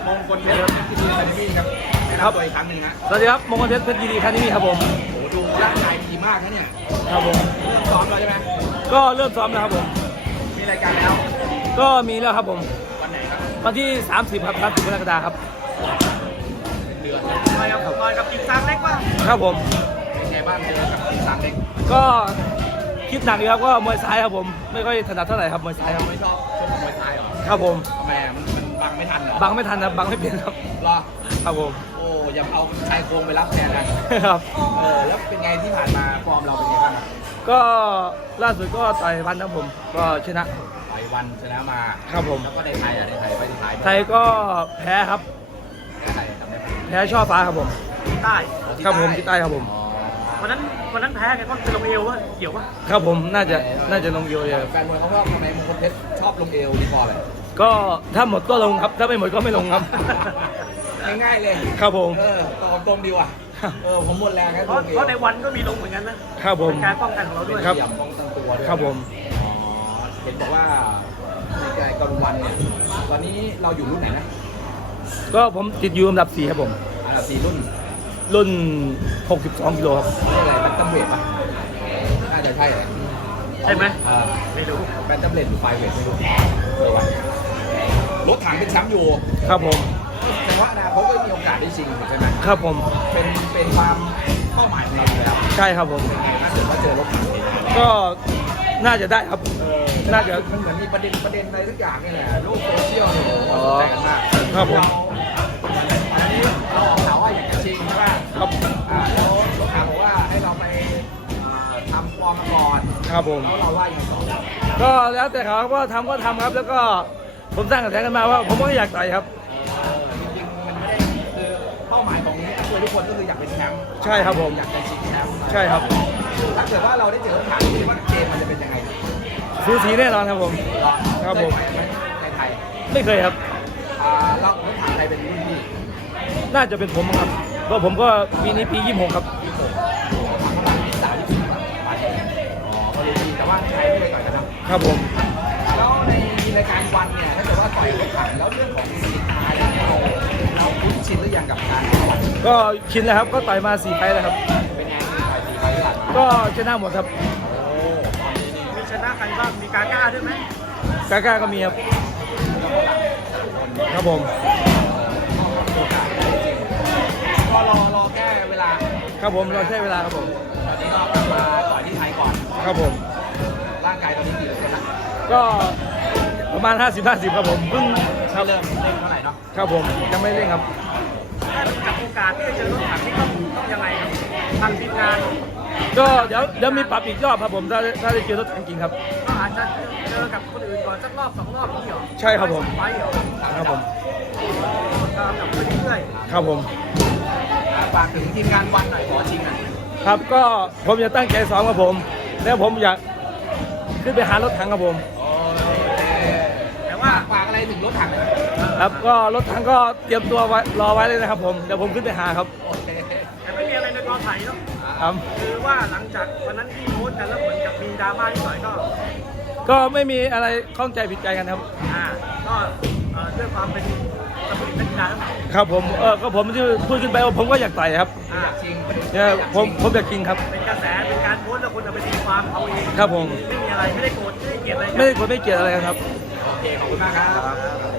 มงคลเพชรที่ดีคันนี้ครับครับตัวอีกครั้งหนึ่งนะสวัสดีครับมงคลเพชรยินดีคันนี้ครับผมโอ้ดูร่างกายดีมากนะเนี่ยครับผมเริ่มซ้อมแล้วใช่ไหมก็เริ่มซ้อมแล้วครับผมมีรายการแล้วก็มีแล้วครับผมวันไหนครับวันที่30ครับ30 กรกฎาคมครับเดือนต่อยกับกินซังเล็กป่ะครับผมเป็นไงบ้างเจอกับกินซังเล็กก็คิดหนักอยู่ครับก็มวยซ้ายครับผมไม่ค่อยถนัดเท่าไหร่ครับมวยซ้ายครับไม่ชอบมวยซ้ายหรอครับผมแหมมันบังไม่ทันบังไม่ทันครับบังไม่เป็นครับรอครับผมโอ้อย่าเอาชายโครงไปรับแทนนะครับแล้วเป็นไงที่ผ่านมาฟอร์มเราเป็นไงบ้างก็ล่าสุดก็ต่อยวันนะผมก็ชนะต่อยวันชนะมาครับผมแล้วก็ในไทยในไทยไปที่ไทยก็แพ้ครับแพ้ช่อฟ้าครับผมใต้ครับผมที่ใต้ครับผมวันนั้นแพ้ไงก็เป็นลงเอวว่าเกี่ยวปะครับผมน่าจะลงเอวเลยแฟนมวยเขาชอบทำไมมงคลเพชรชอบลงเอวดีกว่าเลยก็ถ้าหมดก็ลงครับถ้าไม่หมดก็ไม่ลงครับง่ายๆเลยครับผมตรงดีว่ะผมหมดแรงครับเพราะในวันก็มีลงเหมือนกันนะครับผมการป้องกันของเราด้วยครับป้องกันตัวด้วยครับผมเห็นบอกว่าในการกรุวันเนี่ยตอนนี้เราอยู่รุ่นไหนนะก็ผมติดอยู่อันดับ4ครับผมอันดับ4 รุ่น62 กิโลครับอะไรแบนตัมเวทป่ะน่าจะใช่ใช่ไหมไม่รู้แบนตัมเวทหรือไฟเวทไม่รู้วันรถถังเป็นแชมป์อยู่ครับผมแต่ว่านะเขาก็มีโอกาสได้ชิงใช่ไหมครับผมเป็นความเป้าหมายของเราเลยครับใช่ครับผมถ้าเกิดว่าเจอรถถังก็น่าจะได้ครับน่าจะมันเหมือนมีประเด็นอะไรสักอย่างนี่แหละโลกโซเชียลเนี่ยแต่กันมากครับผมอันนี้เราออกข่าวว่าอยากจะชิงใช่ไหมครับแล้วรถถังบอกว่าให้เราไปทำฟอร์มก่อนครับผมแล้วเราว่าอย่างไรก็แล้วแต่เขาว่าทำก็ทำครับแล้วก็ผมสร้างกระแสกันมาว่าผมก็อยากต่อยครับจริงๆมันไม่ได้คือเป้าหมายของทุกคนก็คืออยากเป็นแชมป์ใช่ครับผมอยากจะชิงแชมป์ใช่ครับถ้าเกิดว่าเราได้เจอรถถังคิดว่าเกมมันจะเป็นยังไงสูสีแน่นอนครับผมครับผมในไทยไม่เคยครับเรารถถังใครเป็นรุ่นพี่น่าจะเป็นผมครับเพราะผมก็ปีนี้ปี26ครับแต่ว่าใครไม่เคยต่อยกันครับผมแล้วในรายการวันเนี่ยถ้าเกิดว่าต่อยรถถังแล้วเรื่องของสถิติเนี่ยเราคุ้นชินหรือยังกับการก็ชินแล้วครับก็ต่อยมา4 ไฟล์แล้วครับเป็นไงต่อย4 ไฟล์ก็ชนะหมดครับมีชนะใครบ้างมีกาก้าด้วยไหมกาก้าก็มีครับครับผมก็รอแก้เวลาครับผมรอแค่เวลาครับผมตอนนี้ก็กลับมาต่อยที่ไทยก่อนครับผมร่างกายตอนนี้กี่เปอร์เซ็นต์ละก็ประมาณ50-50ครับผมเพิ่งเริ่มเล่นเท่าไหร่เนาะครับผมยังไม่เล่นครับถ้ากับโอกาสที่จะเจอรถถังที่ต้องยังไงครับทางทีมงานก็เดี๋ยวมีปรับอีกรอบครับผมถ้าได้เจอรถถังจริงครับก็อาจจะเจอกับคนอื่นก่อนสักรอบ2 รอบนี่หรอใช่ครับผมครับผมกับเรื่อยๆครับผมฝากถึงทีมงานวันหน่อยขอชิงหน่อยครับก็ผมจะตั้งใจซ้อมครับผมแล้วผมอยากขึ้นไปหารถถังครับผมแต่ว่าฝากอะไรถึงรถถังครับก็รถถังก็เตรียมตัวไว้รอไว้เลยนะครับผมเดี๋ยวผมขึ้นไปหาครับแต่ไม่มีอะไรในกองถ่ายเนาะครับคือว่าหลังจากวันนั้นที่โพสต์กันแล้วเหมือนกับมีดราม่านิดหน่อยก็ไม่มีอะไรข้องใจผิดใจกันครับก็ด้วยความเป็นสมุนเป็นกีฬาครับผมก็ผมที่พูดขึ้นไปว่าผมก็อยากต่อยครับจริงเนี่ยผมอยากจริงครับเป็นกระแสเป็นการโพสต์แล้วคนเอาไปตีความเอาเองครับผมไม่มีอะไรไม่ได้โกรธไม่ได้เกลียดอะไรไม่ได้โกรธไม่เกลียดอะไรครับโอเคขอบคุณมากครับ